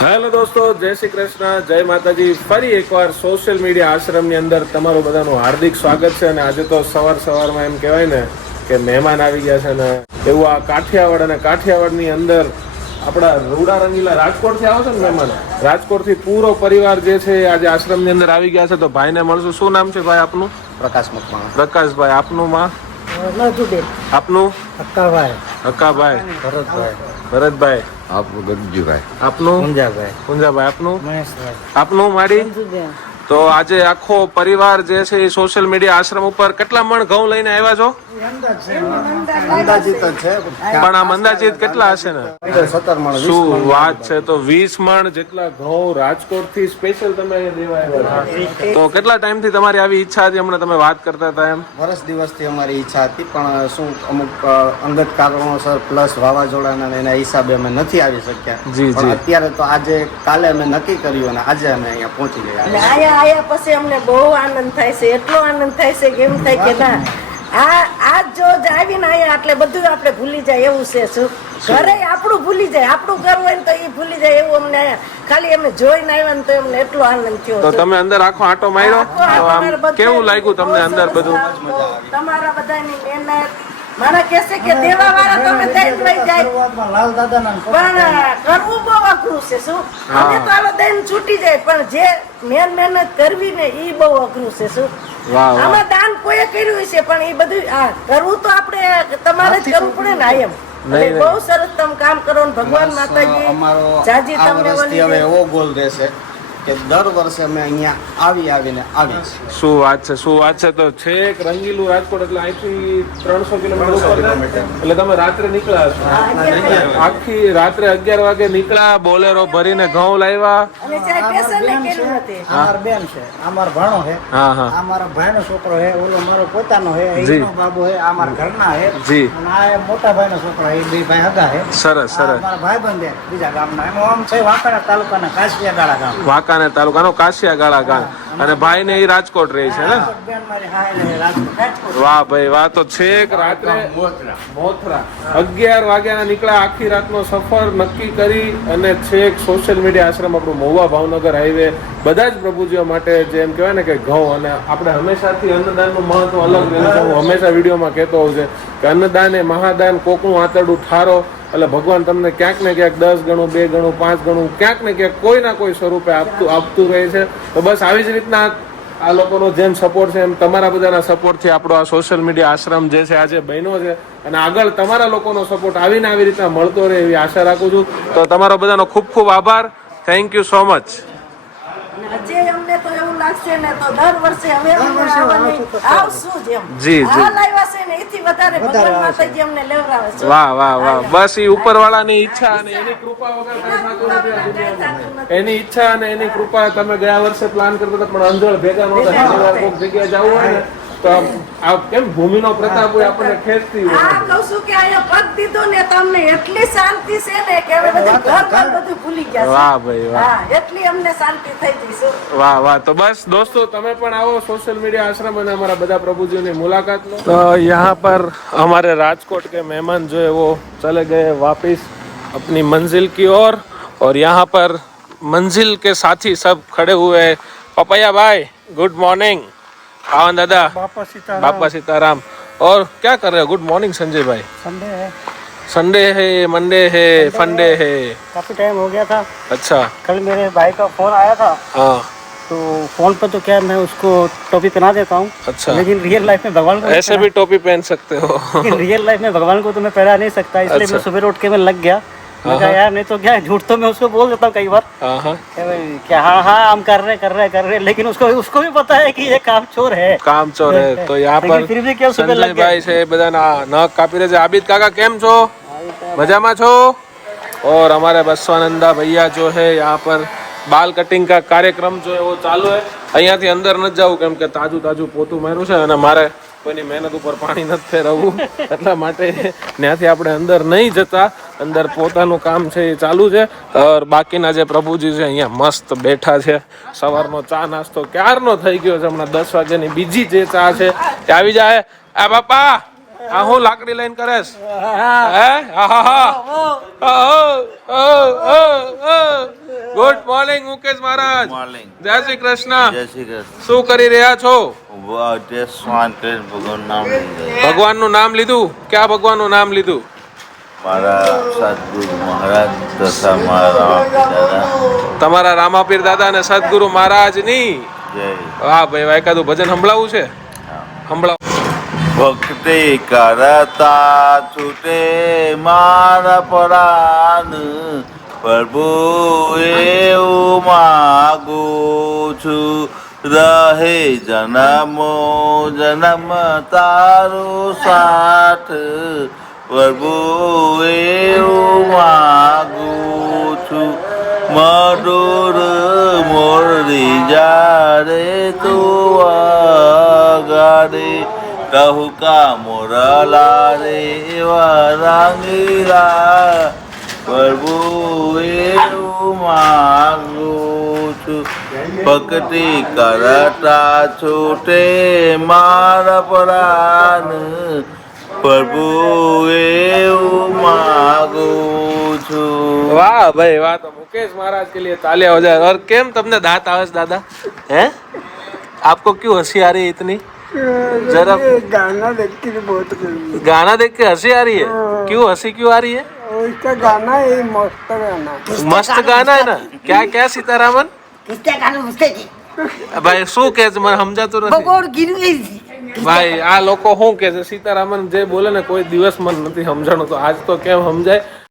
Hello દોસ્તો જય શ્રી કૃષ્ણ જય માતાજી. ફરી એકવાર સોશિયલ મીડિયા આશ્રમની અંદર તમારું બધાનું હાર્દિક સ્વાગત છે અને આજે તો સવાર સવારમાં એમ કહેવાય ને કે મહેમાન આવી ગયા છે ને એવું આ કાઠિયાવાડ અને કાઠિયાવાડની અંદર આપણા રૂડા રંગીલા રાજકોટથી આવો છો ને મહેમાન? રાજકોટથી પૂરો પરિવાર જે છે આજે આશ્રમની અંદર આવી ગયા છે. તો ભાઈને મળશું. શું નામ છે ભાઈ આપનું? પ્રકાશ મકવાણા. પ્રકાશભાઈ આપનું માં? આપનું? હક્કાભાઈ હક્કાભાઈ ભરતભાઈ. ભરતભાઈ. આપણું ગગજીભાઈ. આપનું? પૂંજાભાઈ પુંજાભાઈ આપનું? મહેશભાઈ. આપનું માડી? તો આજે આખો પરિવાર જે છે એ સોશિયલ મીડિયા આશ્રમ ઉપર કેટલા મણ ઘઉં લઈને આવ્યા છો? પણ આમ અંદાજિત કેટલા હશે ને? શું વાત છે? તો વીસ મણ જેટલા ઘઉં રાજકોટથી સ્પેશિયલ તમે તો કેટલા ટાઈમથી તમારી આવી ઈચ્છા હતી? હમણાં તમે વાત કરતા હતા એમ. વર્ષ દિવસથી અમારી ઈચ્છા હતી પણ શું અમુક અંગત કારણોસર પ્લસ વાવાઝોડાના ને એના હિસાબે અમે નથી આવી શક્યા. જી, જી. અત્યારે તો આજે કાલે અમે નક્કી કર્યું અને આજે અમે અહીંયા પહોંચી ગયા. આયા પછી અમને બહુ આનંદ થાય છે એટલો આનંદ થાય છે કે એમ થાય કે ના આ આ જો આવીને આયા એટલે બધું આપણે ભૂલી જાય એવું છે શું? ઘરે આપણું ભૂલી જાય આપણું ઘર હોય ને તો એ ભૂલી જાય એવું અમને ખાલી અમે જોઈને આવ્યા ને તો એમને એટલો આનંદ થયો તો તમે અંદર આખો આટો માર્યો? કેવું લાગ્યું તમને અંદર બધું? તમારા બધાની મહેનત મારા કહેશે કે દેવા વાળા તમે દઈને લઈ જાય. પણ કરવું બહુ અઘરું છે શું? અમે તો આલો દઈને છૂટી જાય પણ જે મેન મહેનત કરવી ને એ બહુ અઘરું છે શું? આમાં દાન કોઈએ કર્યું છે પણ એ બધું આ કરવું તો આપણે તમારે જ કરવું પડે ને આ એમ બહુ સરસ તમે કામ કરો ને ભગવાન માતાજી અમારો જાજી તમને વળી હવે એવો ગોલ રહેશે. કે દર વર્ષે અમે અહીંયા આવી આવીને આવી શું વાત છે? શું વાત છે? તો છેક રંગીલું રાજકોટ એટલે અહીંથી ત્રણસો કિલોમીટર એટલે તમે રાત્રે નીકળ્યા આખી રાત્રે અગિયાર વાગે નીકળ્યા બોલેરો ભરીને ઘઉં લાવ્યા. અમાર બેન છે. અમાર ભાણો છે. હા હા. આ ભાઈનો છોકરો છે. ઓલો મારો પોતાનો છે. જી. બાબુ છે. અમારા ઘરના છે. જી. અને આ એ મોટા ભાઈનો છોકરો એ બે ભાઈ હગા છે. સરસ સરસ. મારા ભાઈબંધ છે. બીજા ગામના. એમ આમ છે વાંકાણા તાલુકાના કાશિયા ગાળા ગામ. વાંકાને તાલુકાનો કાશિયાગાળા ગામ અને ભાઈ ને રાજકોટ રહે છે, ને? વાહ ભાઈ, વાહ, તો છેક રાત્રે મોથરા. અગિયાર વાગ્યાના નીકળ્યા, આખી રાતનો સફર નક્કી કરી અને છેક સોશિયલ મીડિયા આશ્રમ આપણું મહુવા ભાવનગર હાઈવે. બધા જ પ્રભુજીઓ માટે જેમ કહેવાય ને કે ઘઉં અને આપણે હંમેશાથી અન્નદાનનું મહત્વ અલગ રહેલું હું હંમેશા વિડીયોમાં કહેતો હોઉં છે કે અન્નદાન એ મહાદાન, કોકનું આંતરડું ઠારો એટલે ભગવાન તમને ક્યાંક ને ક્યાંક દસ ગણું, બે ગણું, પાંચ ગણું, ક્યાંક ને ક્યાંક કોઈ ના કોઈ સ્વરૂપે આપતું આપતું રહે છે. તો બસ આવી જ રીતના આ લોકોનો જેમ સપોર્ટ છે એમ તમારા બધાના સપોર્ટથી આપણો આ સોશિયલ મીડિયા આશ્રમ જે છે આજે બન્યો છે. અને આગળ તમારા લોકોનો સપોર્ટ આવીને આવી રીતના મળતો રહે એવી આશા રાખું છું. તો તમારો બધાનો ખૂબ ખૂબ આભાર. થેન્ક યુ સો મચ અમને તો એવું લાગશે ને તો દર વર્ષે હવે આવશું જ જી, જી. લાવ્યા છે ને એથી વધારે ભગવાન માતાજી અમને લેવડાવે છે. વાહ વાહ વાહ. બસ એ ઉપરવાળાની ઈચ્છા અને એની કૃપા વગર કાંઈ થતું નથી. આ દુનિયામાં. એની ઈચ્છા અને એની કૃપા તમે ગયા વર્ષે પ્લાન કરતા હતા પણ અંજળ ભેગા નહોતા. કોઈક જગ્યાએ જવું હોય ને તો આ કેમ ભૂમિનો પ્રતાપ હોય આપણને ખેંચતી હોય આ કહું છું કે આયા પગ દીધો ને તમને એટલી શાંતિ છે ને કે હવે બધું ઘર પર બધું ભૂલી ગયા વાહ ભાઈ વાહ હા એટલી અમને શાંતિ થઈ ગઈ છે વાહ વાહ તો બસ દોસ્તો તમે પણ આવો સોશિયલ મીડિયા આશ્રમ અને हमारा બધા પ્રભુજીઓની મુલાકાત લો તો યહાં પર हमारे राजकोट के मेहमान जो है वो चले गए वापस अपनी मंजिल की ओर और यहाँ पर मंजिल के साथी सब खड़े हुए पपैया भाई गुड मॉर्निंग हाँ दादा। बापा सीताराम। बापा सीताराम। और क्या कर रहे हो? गुड मॉर्निंग संजय भाई। संडे है। संडे है मंडे है फंडे है। काफ़ी टाइम हो गया था। अच्छा। कल मेरे भाई का फ़ोन आया था। हाँ। तो फ़ोन पर तो क्या मैं उसको टोपी पहना देता हूँ। अच्छा। लेकिन रियल लाइफ में भगवान को ऐसे भी टोपी पहन सकते हो। रियल लाइफ में भगवान को तो मैं पहना नहीं सकता इसलिए अच्छा। मैं सुबह उठ के मैं लग गया। मैं कहा यार नहीं तो क्या है, झूठ तो मैं उसको बोल देता हूँ कई बार हाँ हाँ क्या भाई, क्या हाँ हाँ हम कर रहे हैं कर रहे हैं कर रहे हैं लेकिन उसको उसको भी पता है कि ये काम चोर है કામ ચોર હે તો યહાં लेकिन પર फिर भी क्या सुबह लग गया સંજયભાઈ છે બધાના નખ કાપી રહ્યા છે આબિદ કાકા કેમ છો મજામાં છો और हमारे बसवानंदा भैया जो है यहाँ पर બાલ કટિંગ કા કાર્યક્રમ જો है वो ચાલુ है અહીંયાથી અંદર ન જવું કેમ કે તાજું તાજું પોતું માર્યું છે અને મારે કોઈની મહેનત ઉપર પાણી નથી ફેરવવું. એટલા માટે ત્યાંથી આપણે અંદર નહીં જતા. અંદર પોતાનું કામ છે એ ચાલુ છે. બાકીના જે પ્રભુજી છે અહીંયા મસ્ત બેઠા છે. સવારનો ચા નાસ્તો ક્યારનો થઈ ગયો છે? હમણાં દસ વાગ્યાની બીજી જે ચા છે. તે આવી જાય. આ બાપા! આ હું લાકડી લઈને કરેશ. હે. ઓ. મોર્નિંગ મુકેશ મહારાજ જય શ્રી કૃષ્ણ. જય શ્રી કૃષ્ણ. શું કરી રહ્યા છો? ભગવાનનું ભગવાનનું નામ લીધું? ક્યાં ભગવાનનું નામ લીધું? મારા સદગુરુ મહારાજ તથા મારા તમારા રામાપીર દાદા અને સદગુરુ મહારાજની? ની વાહ ભાઈ વાહ એકાદું ભજન સંભળાવું છે? સંભળાવ. ભક્તિ કરતા છૂટે મારા પરાન. પ્રભુ, એવું માગું છું. રહે જનમો જનમ તારું સાથ. પ્રભુ, એવું માગું છું. મધુર મોરરી જારે તું કહુકા મોરલા રે એવા રાંગીલા પ્રભુ એવું માગું છું. ભક્તિ કરતા છૂટે મારા પ્રાણ પ્રભુ એવું માગું છું. વાહ ભાઈ, વાહ, તો મુકેશ મહારાજ કે લીએ તાલિયા હો જાય और કેમ તમને દાંત આવે દાદા? હે? આપકો ક્યું હસી આ રહી ઇતની? जरा गाना देख के बहुत गाना देख के हंसी आ रही है क्यों हंसी क्यों आ रही है उसका गाना ही मस्त गाना मस्त गाना है ना क्या क्या सीतारामन કિસ્તા ગાનું મુસ્તકી ભાઈ શું કે છે મને સમજાતું નથી ભગવાન કીધું એ જ. ભાઈ આ લોકો શું કે છે સીતારામન જે બોલે ને કોઈ દિવસ મને નથી સમજાણું તો આજ તો કેમ સમજાય